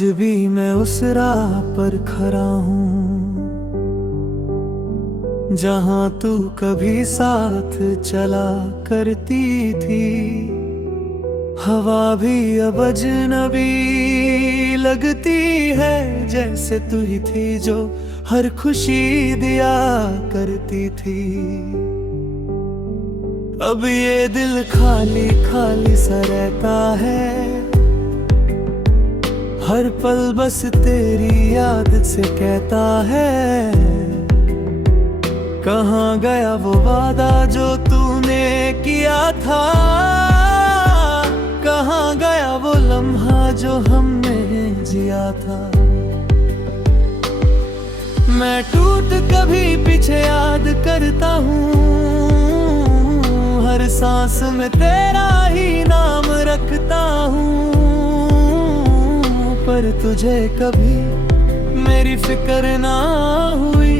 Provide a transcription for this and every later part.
आज भी मैं उस राह पर खड़ा हूँ जहाँ तू कभी साथ चला करती थी। हवा भी अब अजनबी लगती है, जैसे तू ही थी जो हर खुशी दिया करती थी। अब ये दिल खाली खाली सा रहता है, हर पल बस तेरी याद से कहता है। कहाँ गया वो वादा जो तूने किया था, कहाँ गया वो लम्हा जो हमने जिया था। मैं टूट कभी पीछे याद करता हूँ, हर सांस में तेरा ही नाम रखता हूँ। पर तुझे कभी मेरी फिक्र ना हुई,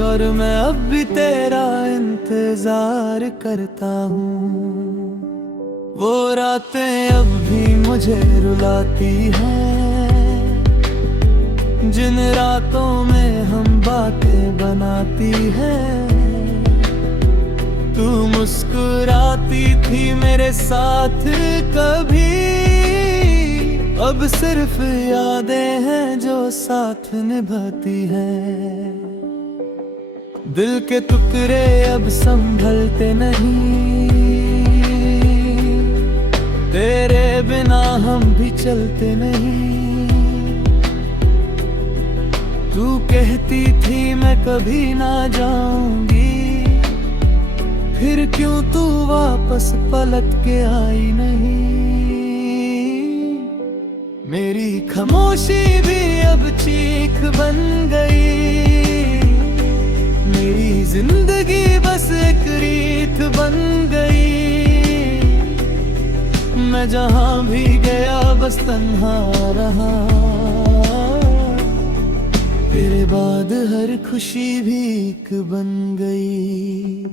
और मैं अब भी तेरा इंतजार करता हूँ। वो रातें अब भी मुझे रुलाती हैं, जिन रातों में हम बातें बनाती हैं। तू मुस्कुराती थी मेरे साथ कभी, अब सिर्फ यादें हैं जो साथ निभाती हैं। दिल के टुकड़े अब संभलते नहीं, तेरे बिना हम भी चलते नहीं। तू कहती थी मैं कभी ना जाऊंगी, फिर क्यों तू वापस पलट के आई नहीं। मेरी खामोशी भी अब चीख बन गई, मेरी जिंदगी बस एक रीत बन गई। मैं जहां भी गया बस तन्हा रहा, तेरे बाद हर खुशी भी एक बन गई।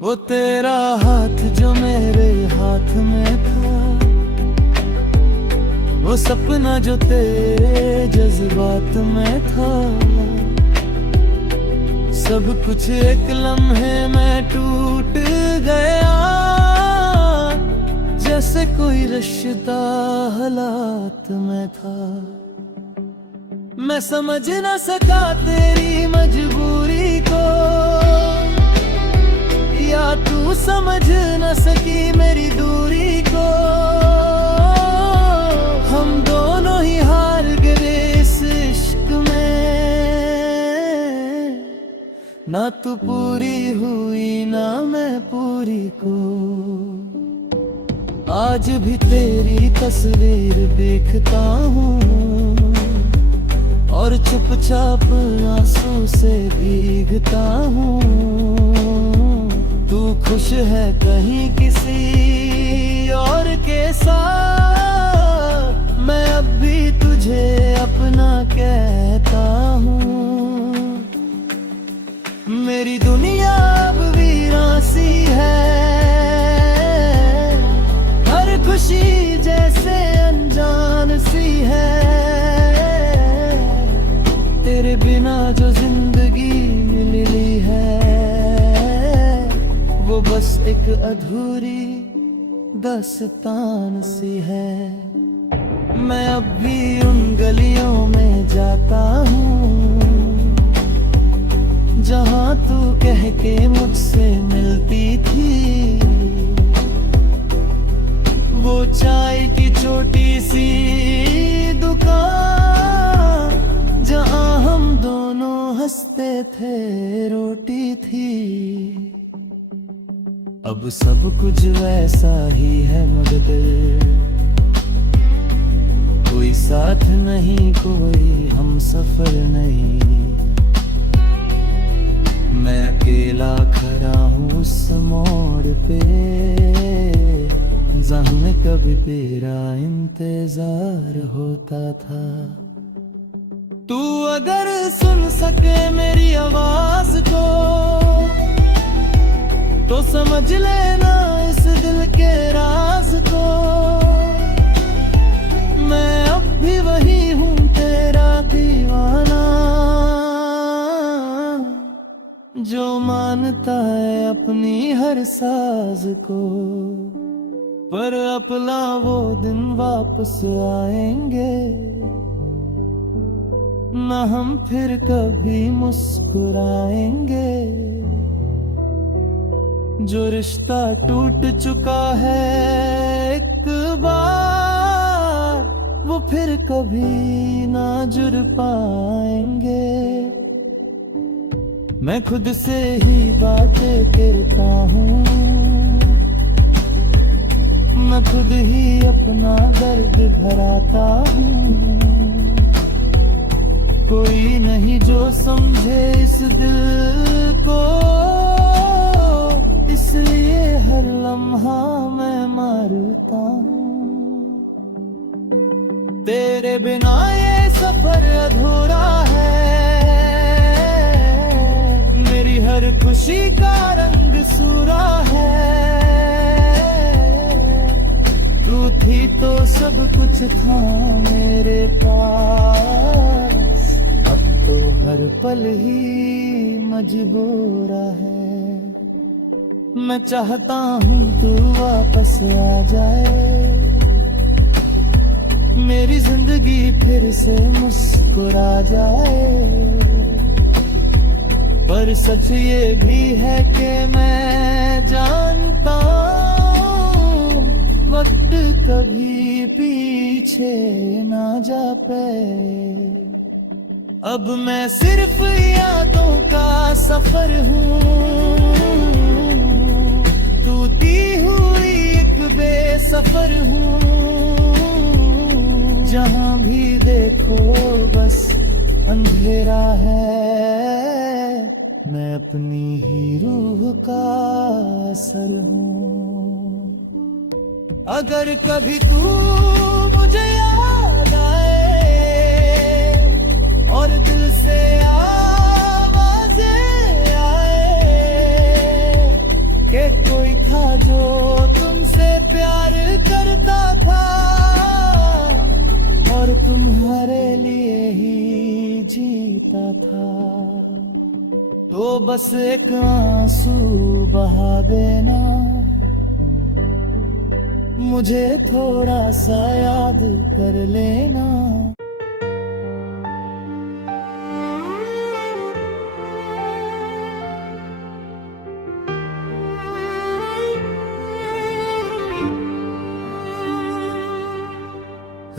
वो तेरा हाथ जो मेरे हाथ में था, वो सपना जो तेरे जज्बात में था। सब कुछ एक लम्हे में टूट गया, जैसे कोई रिश्ता हालात में था। मैं समझ न सका तेरी मजबूरी को, या तू समझ न सकी मेरी दूरी को। हम दोनों ही हार गए इस इश्क में, ना तू पूरी हुई ना मैं पूरी को। आज भी तेरी तस्वीर देखता हूँ, और चुपचाप आंसू से भीगता हूँ। तू खुश है कहीं किसी और के साथ, मैं अब भी तुझे अपना कहता हूँ। मेरी दुनिया अब वीरान सी है, हर खुशी जैसे अनजान सी है। तेरे बिना जो जिंदगी मिली है, वो बस एक अधूरी दास्तान सी है। मैं अब भी उन गलियों में जाता हूँ, जहाँ तू कह के मुझसे मिलती थी। वो चाय की छोटी सी दुकान, जहाँ हम दोनों हंसते थे, रोटी थी। अब सब कुछ वैसा ही है मगर कोई साथ नहीं, कोई हम सफर नहीं। मैं अकेला खड़ा हूँ उस मोड़ पे, जहाँ में कभी तेरा इंतजार होता था। तू अगर सुन सके मेरी आवाज को, तो समझ लेना इस दिल के राज को। मैं अब भी वही हूँ तेरा दीवाना, जो मानता है अपनी हर साज को। पर अपना वो दिन वापस आएंगे न, हम फिर कभी मुस्कुराएंगे। जो रिश्ता टूट चुका है एक बार, वो फिर कभी ना जुड़ पाएंगे। मैं खुद से ही बातें करता हूँ, मैं खुद ही अपना दर्द भराता हूँ। कोई नहीं जो समझे इस दिल को, इसलिए हर लम्हा मैं मारता हूँ। तेरे बिना ये सफर अधूरा है, मेरी हर खुशी का रंग सूरा है। तू थी तो सब कुछ था मेरे पास, अब तो हर पल ही मजबूरा है। मैं चाहता हूँ तू वापस आ जाए, मेरी जिंदगी फिर से मुस्कुरा जाए। पर सच ये भी है कि मैं जानता हूँ वक्त कभी पीछे ना जा पाए। अब मैं सिर्फ यादों का सफर हूँ, टूटी हुई एक बेसफर हूँ। जहाँ भी देखो बस अंधेरा है, मैं अपनी ही रूह का असर हूँ। अगर कभी तू मुझे याद आए और दिल से आवाज़ें आए कि कोई था जो तुमसे प्यार करता था और तुम्हारे लिए ही जीता था, तो बस एक आंसू बहा देना, मुझे थोड़ा सा याद कर लेना।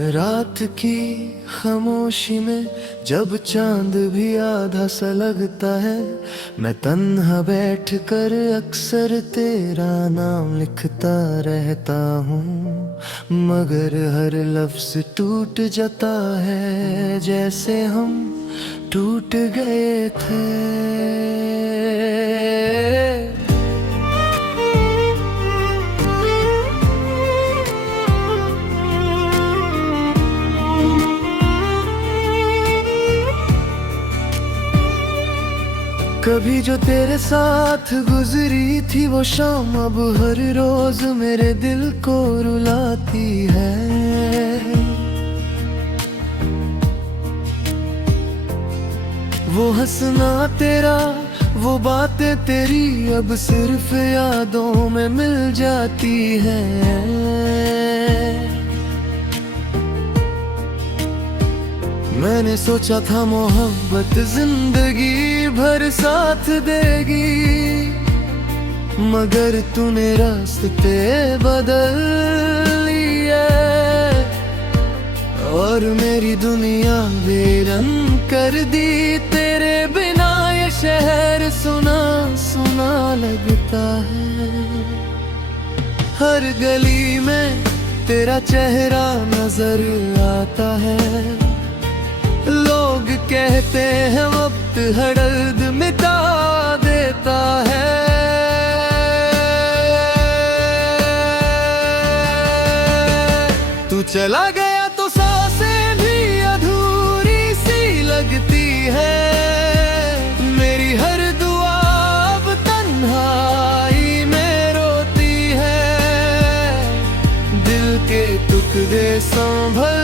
रात की खामोशी में जब चांद भी आधा सा लगता है, मैं तन्हा बैठ कर अक्सर तेरा नाम लिखता रहता हूँ। मगर हर लफ्ज टूट जाता है जैसे हम टूट गए थे। कभी जो तेरे साथ गुजरी थी वो शाम अब हर रोज मेरे दिल को रुलाती है। वो हंसना तेरा, वो बातें तेरी अब सिर्फ यादों में मिल जाती है। मैंने सोचा था मोहब्बत जिंदगी भर साथ देगी, मगर तूने रास्ते बदल लिए और मेरी दुनिया वीरन कर दी। तेरे बिना ये शहर सुना सुना लगता है। हर गली में तेरा चेहरा नजर आता है। लोग कहते हैं वक्त हर दर्द मिटा देता है। तू चला गया तो सांसें भी अधूरी सी लगती है। मेरी हर दुआ अब तन्हाई में रोती है। दिल के टुकड़े संभल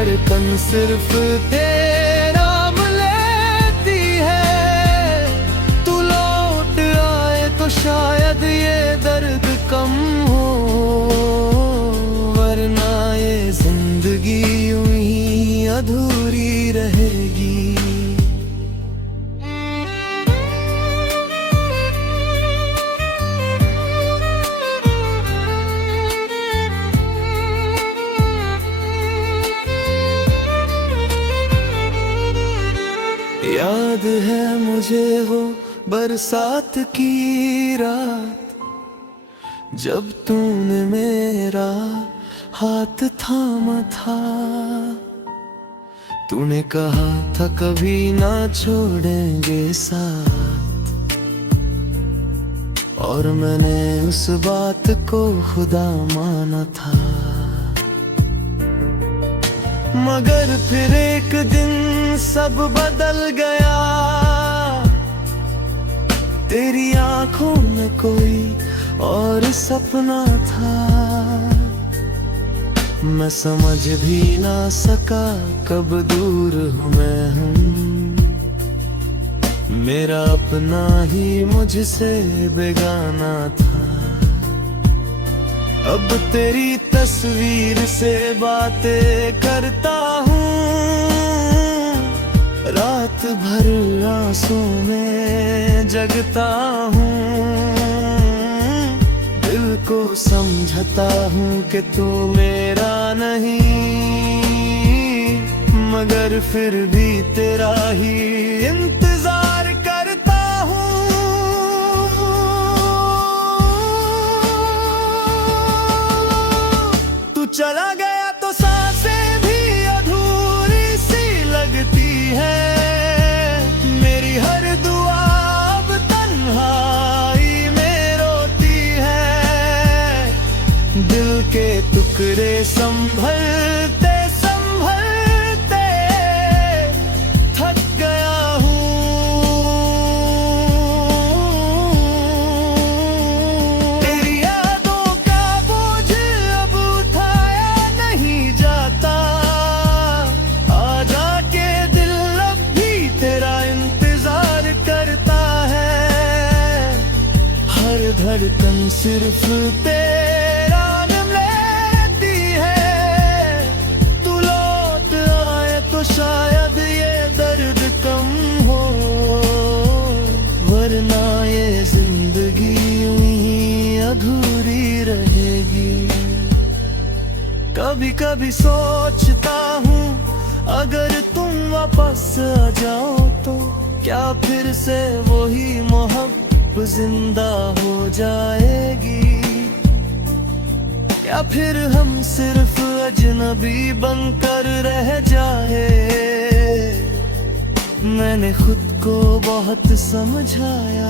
धड़कन सिर्फ तेरा नाम लेती है। तू लौट आए तो शायद ये दर्द कम हो, वरना ये जिंदगी यूं ही अधूरी रहेगी। याद है मुझे वो बरसात की रात, जब तूने मेरा हाथ थामा था। तूने कहा था कभी ना छोड़ेंगे साथ, और मैंने उस बात को खुदा माना था। मगर फिर एक दिन सब बदल गया, तेरी आंखों में कोई और सपना था। मैं समझ भी ना सका कब दूर हूँ मैं हूँ, मेरा अपना ही मुझसे बेगाना था। अब तेरी तस्वीर से बातें करता हूँ, रात भर आंसू में जगता हूँ। दिल को समझता हूँ कि तू मेरा नहीं, मगर फिर भी तेरा ही इंतजार करता हूँ। तू चला गया तो सांसें भी अधूरी सी लगती है। मेरी हर दुआ अब तन्हाई में रोती है। दिल के टुकड़े संभलते संभलते थक गया हूँ। तेरी यादों का बोझ अब उठाया नहीं जाता। आ जाके दिल अब भी तेरा इंतजार करता है। हर धड़कन सिर्फ तेरा नाम लेती है। तू लौट आए तो शायद ये दर्द कम हो, वरना ये जिंदगी यूं ही अधूरी रहेगी। कभी कभी सोचता हूँ अगर तुम वापस आ जाओ तो क्या फिर से वही मोहब्बत जिंदा हो जाएगी, या फिर हम सिर्फ अजनबी बनकर रह जाए। मैंने खुद को बहुत समझाया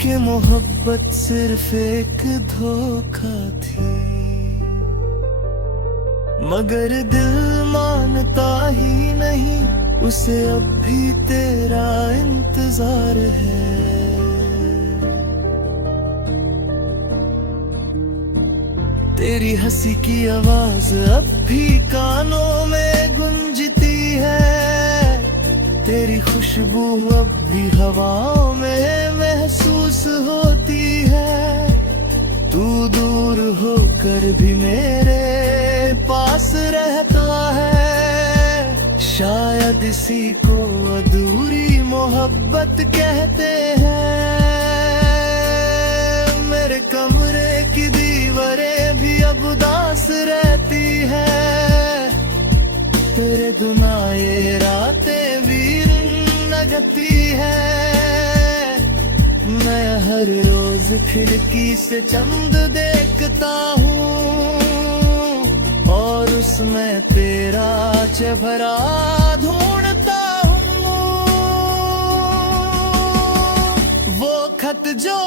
कि मोहब्बत सिर्फ एक धोखा थी, मगर दिल मानता ही नहीं, उसे अब भी तेरा इंतजार है। तेरी हंसी की आवाज अब भी कानों में गूंजती है। तेरी खुशबू अब भी हवाओं में महसूस होती है। तू दूर होकर भी मेरे पास रहता है। शायद इसी को अधूरी मोहब्बत कहते हैं। मेरे कमरे की दीवारें भी अब उदास रहती है। तेरे बिना ये रातें भी लगती है। मैं हर रोज खिड़की से चंद देखता हूँ, और उसमें तेरा चेहरा ढूंढता हूँ। वो खत जो